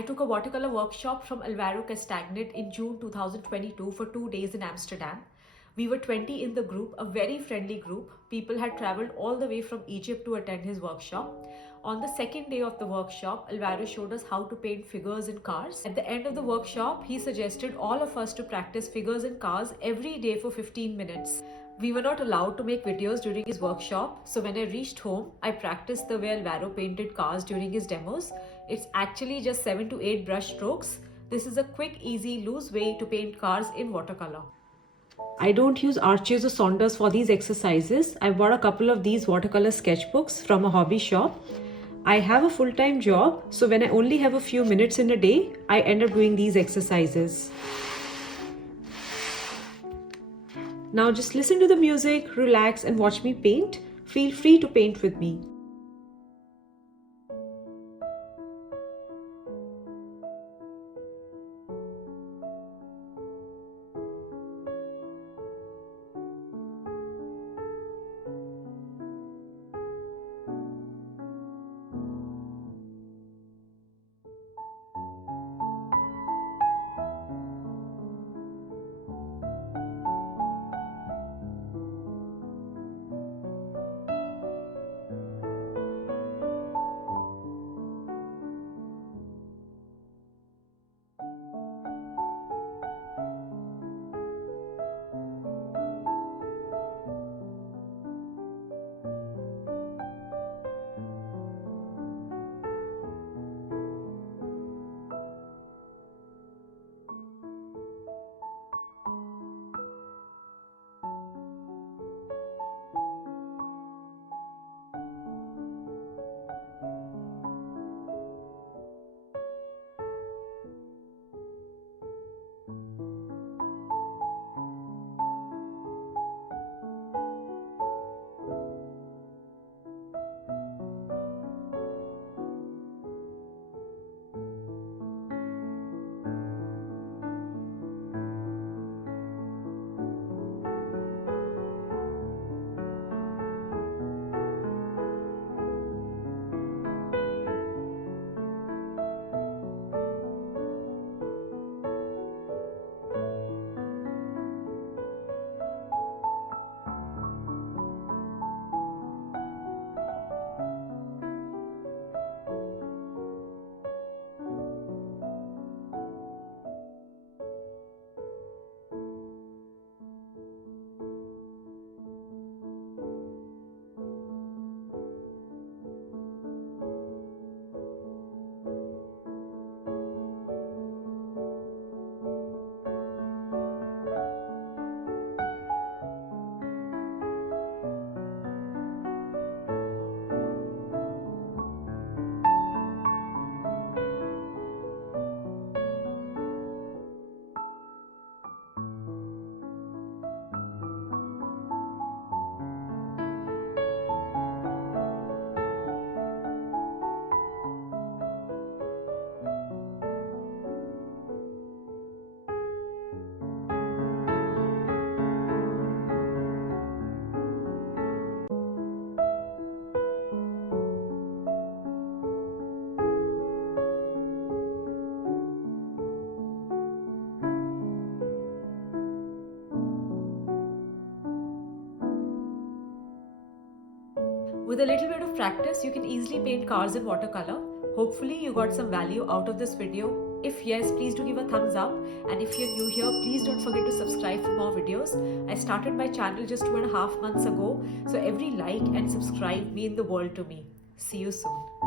I took a watercolor workshop from Alvaro Castagnette in June 2022 for 2 days in Amsterdam. We were 20 in the group, a very friendly group. People had traveled all the way from Egypt to attend his workshop. On the second day of the workshop, Alvaro showed us how to paint figures in cars. At the end of the workshop, he suggested all of us to practice figures in cars every day for 15 minutes. We were not allowed to make videos during his workshop, so when I reached home, I practiced the way Alvaro painted cars during his demos. It's actually just 7 to 8 brush strokes. This is a quick, easy, loose way to paint cars in watercolor. I don't use Arches or Saunders for these exercises. I bought a couple of these watercolor sketchbooks from a hobby shop. I have a full-time job, so when I only have a few minutes in a day, I end up doing these exercises. Now just listen to the music, relax and watch me paint. Feel free to paint with me. With a little bit of practice, you can easily paint cars in watercolor. Hopefully you got some value out of this video. If yes, please do give a thumbs up, and if you're new here, please don't forget to subscribe for more videos. I started my channel just 2.5 months ago, so every like and subscribe mean the world to me. See you soon.